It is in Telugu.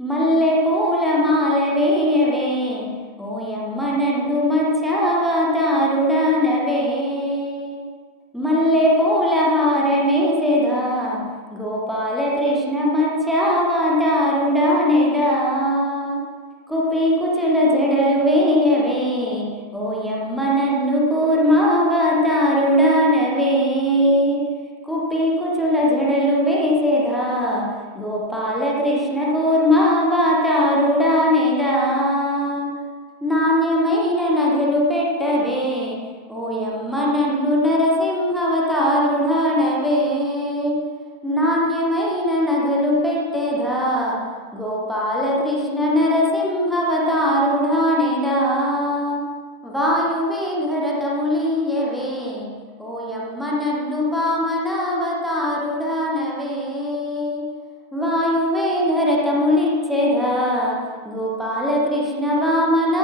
మల్లె పూల మాల వేయవే ఓయమ్మ నన్ను మత్స్యావతారుడనవే. మల్లె పూల హారమేసెదా గోపాలకృష్ణ మత్స్యావతారుడనెదా. కుపి కుచుల జడలు వేయవే ఓయమ్మ నన్ను కూర్మావతారుడనవే. కుపి కుచుల జడలు వేసెదా గోపాలకృష్ణ కూర్మావతారుడనెదా. నాణ్యమైన నగలు పెట్టవే ఓయమ్మ నన్ను నరసింహావతారుడనవే. నాణ్యమైన నగలు పెట్టెదా గోపాలకృష్ణ నరసింహావతారుడనెదా. వాయువే ఘరతములియ్యవే ఓయమ్మ నన్ను వామనావతారుడనవే. వాయువే ఘరతములిచ్చెదా గోపాలకృష్ణ వామన